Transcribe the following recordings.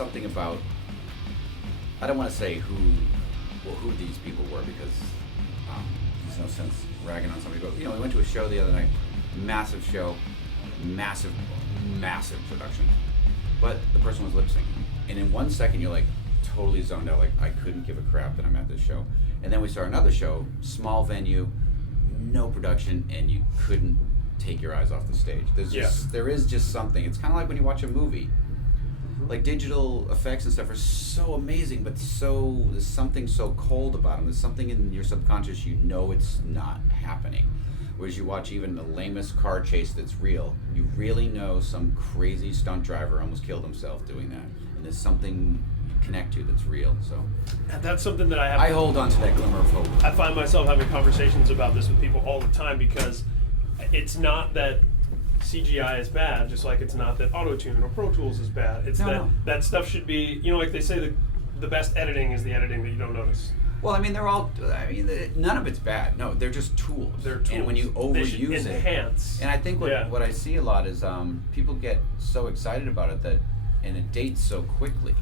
something about, I don't want to say who these people were, because there's no sense ragging on somebody, but we went to a show the other night, massive show, massive production, but the person was lip syncing, and in 1 second you're like totally zoned out, like I couldn't give a crap that I'm at this show. And then we saw another show, small venue, no production, and you couldn't take your eyes off the stage. There is just something. It's kind of like when you watch a movie. Like digital effects and stuff are so amazing, but there's something so cold about them. There's something in your subconscious it's not happening. Whereas you watch even the lamest car chase that's real, you really know some crazy stunt driver almost killed himself doing that. And there's something connect to that's real. So that's something that I hold on to that glimmer of hope. I find myself having conversations about this with people all the time, because it's not that CGI is bad, just like it's not that Auto-Tune or Pro Tools is bad. It's that stuff should be, like they say, the best editing is the editing that you don't notice. Well, none of it's bad. No, they're just tools. They're tools. And when you overuse it, enhance. And I think what I see a lot is people get so excited about it and it dates so quickly.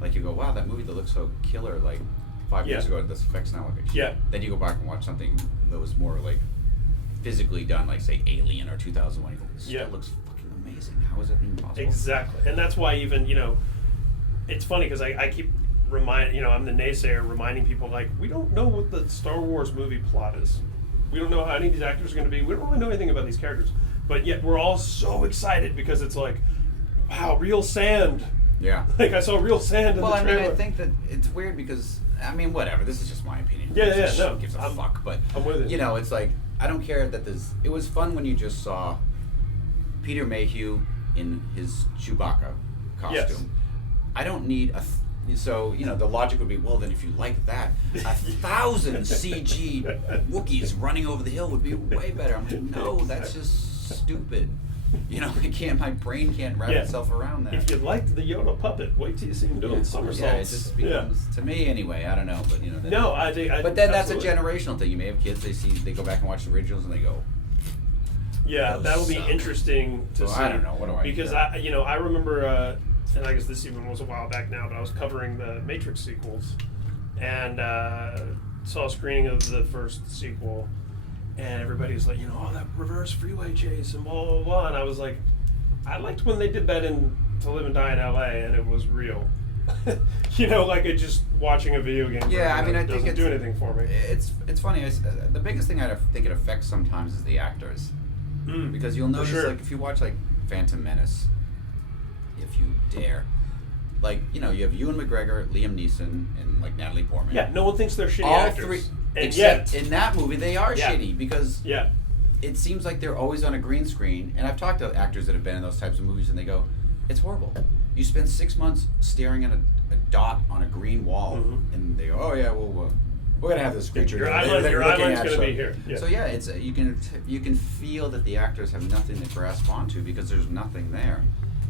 Like you go, wow, that movie that looks so killer, like 5 years ago, this effects now look like shit. Yeah. Then you go back and watch something that was more like physically done, like say Alien or 2001. You go, this still looks fucking amazing. How is that even possible? Exactly. And that's why even, it's funny because I keep I'm the naysayer reminding people, like, we don't know what the Star Wars movie plot is. We don't know how any of these actors are going to be. We don't really know anything about these characters. But yet we're all so excited because it's like, wow, real sand. Yeah. Like, I saw real sand in the trailer. I think that it's weird because, whatever, this is just my opinion. No. Who gives a fuck? But, I'm with it. It's like, I don't care that it was fun when you just saw Peter Mayhew in his Chewbacca costume. Yes. I don't need so, the logic would be, well, then if you like that, 1,000 CG Wookiees running over the hill would be way better. I'm like, no, that's just stupid. My brain can't wrap itself around that. If you liked the Yoda puppet, wait till you see him doing somersaults. Yeah, it just becomes, to me anyway, I don't know, but I think. But then that's a generational thing. You may have kids, they go back and watch the originals and they go, yeah, that'll be interesting to see. I don't know, what do I Because I remember, and I guess this even was a while back now, but I was covering the Matrix sequels and saw a screening of the first sequel. And everybody's like, that reverse freeway chase and blah, blah, blah. And I was like, I liked when they did that in To Live and Die in L.A. and it was real. Like it just watching a video game. Yeah, I think doesn't do anything for me. It's funny. The biggest thing I think it affects sometimes is the actors. Because you'll notice, like, if you watch, like, Phantom Menace, if you dare, like, you have Ewan McGregor, Liam Neeson, and, like, Natalie Portman. Yeah, no one thinks they're shitty all actors. Three, and except in that movie, they are shitty because it seems like they're always on a green screen. And I've talked to actors that have been in those types of movies, and they go, it's horrible. You spend 6 months staring at a dot on a green wall, and they go, oh, yeah, well, we're going to have this creature. Your island's going to be here. Yeah. So, yeah, it's you can feel that the actors have nothing to grasp onto because there's nothing there.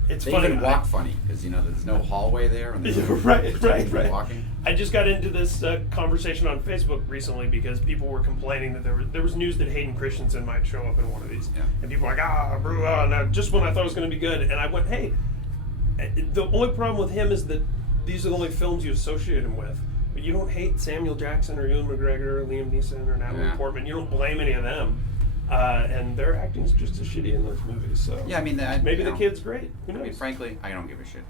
It's they funny. Even walk funny because there's no hallway there, and there's right. walking. I just got into this conversation on Facebook recently because people were complaining that there was news that Hayden Christensen might show up in one of these, and people were like, now just when I thought it was going to be good, and I went, hey, the only problem with him is that these are the only films you associate him with. But you don't hate Samuel Jackson or Ewan McGregor or Liam Neeson or Natalie Portman. You don't blame any of them. And their acting's just as shitty in those movies. So yeah, maybe the kid's great. Who knows? Frankly, I don't give a shit.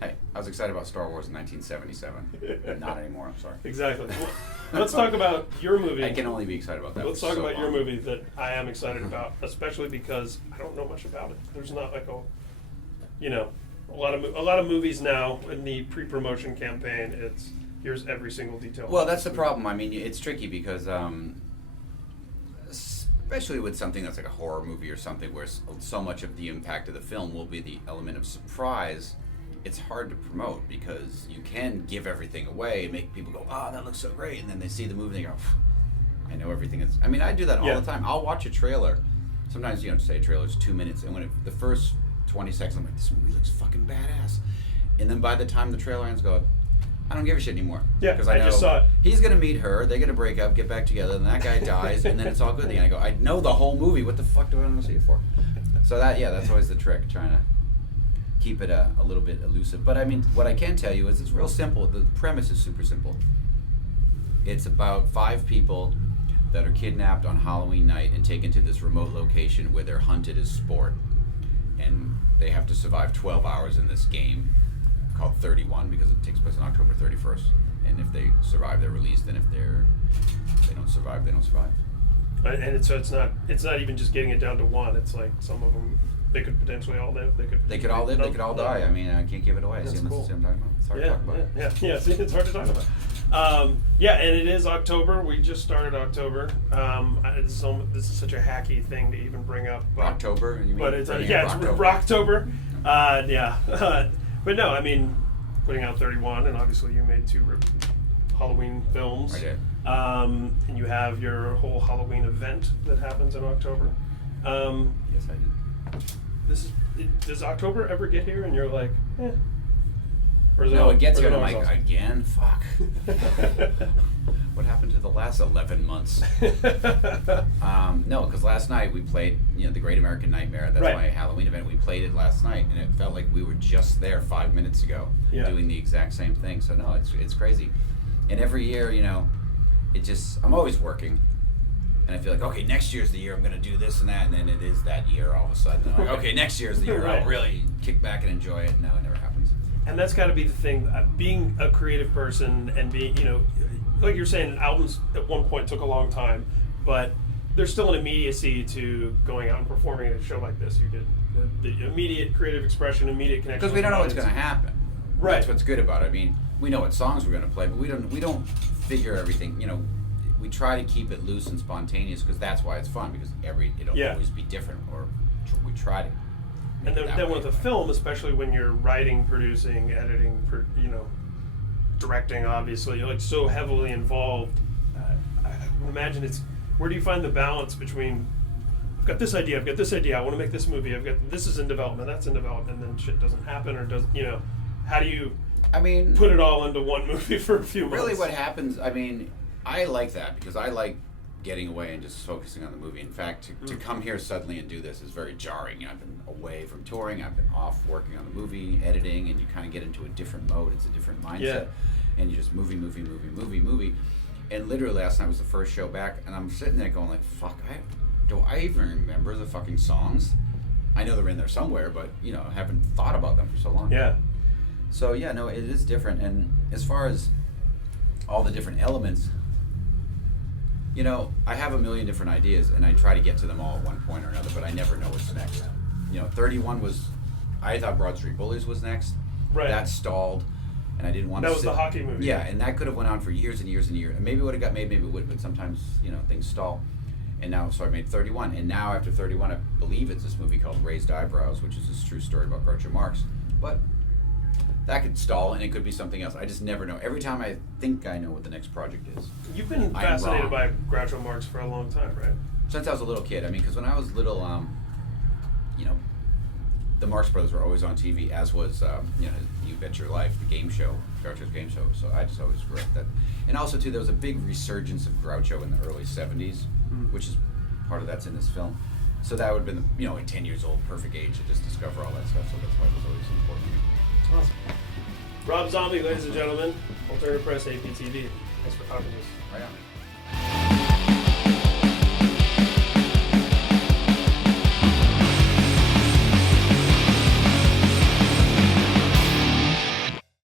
Hey, I was excited about Star Wars in 1977. Not anymore. I'm sorry. Exactly. Well, let's talk about your movie. I can only be excited about that. Let's talk about your movie that I am excited about, especially because I don't know much about it. There's not like a lot of movies now in the pre-promotion campaign. It's here's every single detail. Well, that's the problem. It's tricky because, especially with something that's like a horror movie or something where so much of the impact of the film will be the element of surprise. It's hard to promote because you can give everything away and make people go, "Oh, that looks so great," and then they see the movie and they go, "I know everything." I do that all the time. I'll watch a trailer. Sometimes say a trailer's 2 minutes, and when the first 20 seconds, I'm like, this movie looks fucking badass. And then by the time the trailer ends, I don't give a shit anymore. Yeah, because I know just saw it. He's going to meet her, they're going to break up, get back together, and that guy dies, and then it's all good. And I go, I know the whole movie. What the fuck do I want to see it for? So that's always the trick, trying to keep it a little bit elusive. But I mean, what I can tell you is it's real simple. The premise is super simple. It's about 5 people that are kidnapped on Halloween night and taken to this remote location where they're hunted as sport. And they have to survive 12 hours in this game called 31 because it takes place on October 31st. And if they survive, they're released. And if they don't survive, they don't survive. And so it's not even just getting it down to 1. It's like some of them, they could potentially all live. They could all live. They could all die. I mean, I can't give it away. That's see cool. what I'm talking about? It's hard to talk about. Yeah. See, it's hard to talk about. Yeah, and it is October. We just started October. This is such a hacky thing to even bring up. October? You mean But it's bringing it's up Rocktober? Rocktober. Yeah. But no, I mean, putting out 31, and obviously you made 2 Halloween films. I did. And you have your whole Halloween event that happens in October. Yes, I did. Does October ever get here and you're like, eh? Or is No, it gets or here is and I'm it like, always again? Fuck. What happened to the last 11 months? No, because last night we played, The Great American Nightmare. That's Right. my Halloween event. We played it last night, and it felt like we were just there 5 minutes ago doing the exact same thing. So no, it's crazy. And every year, I'm always working. And I feel like, okay, next year's the year I'm going to do this and that, and then it is that year all of a sudden. I'm like, okay, next year's the year Right. I'll really kick back and enjoy it. No, it never happens. And that's got to be the thing. Being a creative person and being, like you're saying, albums at one point took a long time, but there's still an immediacy to going out and performing at a show like this. You did the immediate creative expression, immediate connection. Because we don't know what's going to happen. Right. That's what's good about it. I mean, we know what songs we're going to play, but we don't figure everything. We try to keep it loose and spontaneous because that's why it's fun. Because it'll always be different, or we try to. And then with a film, especially when you're writing, producing, editing, directing, obviously, you're like so heavily involved. I would imagine where do you find the balance between I've got this idea, I want to make this movie, this is in development, that's in development, and then shit doesn't happen or doesn't, how do you put it all into one movie for a few months? Really what happens, I like that because I like getting away and just focusing on the movie. In fact, to come here suddenly and do this is very jarring. I've been away from touring, I've been off working on the movie, editing, and you kind of get into a different mode. It's a different mindset. And you just movie. And literally last night was the first show back, and I'm sitting there going like, fuck, do I even remember the fucking songs? I know they're in there somewhere, but, I haven't thought about them for so long. Yeah. So, it is different. And as far as all the different elements, I have a million different ideas, and I try to get to them all at one point or another, but I never know what's next. 31 I thought Broad Street Bullies was next. Right. That stalled, and I didn't want to. That was the hockey movie. Yeah, and that could have went on for years and years and years. And maybe it would have got made, maybe it would, but sometimes, things stall. And now, so I made 31, and now after 31, I believe it's this movie called Raised Eyebrows, which is this true story about Groucho Marx. But that could stall, and it could be something else. I just never know. Every time I think I know what the next project is. You've been fascinated by Groucho Marx for a long time, right? Since I was a little kid. Because when I was little, the Marx Brothers were always on TV, as was, You Bet Your Life, the game show, Groucho's game show. So I just always grew up that. And also, too, there was a big resurgence of Groucho in the early 70s, which is part of that's in this film. So that would have been, at 10 years old, perfect age to just discover all that stuff. So that's why it was always important to me. Awesome. Rob Zombie, ladies and gentlemen, Alternative Press, APTV. Thanks for talking to us. Right on.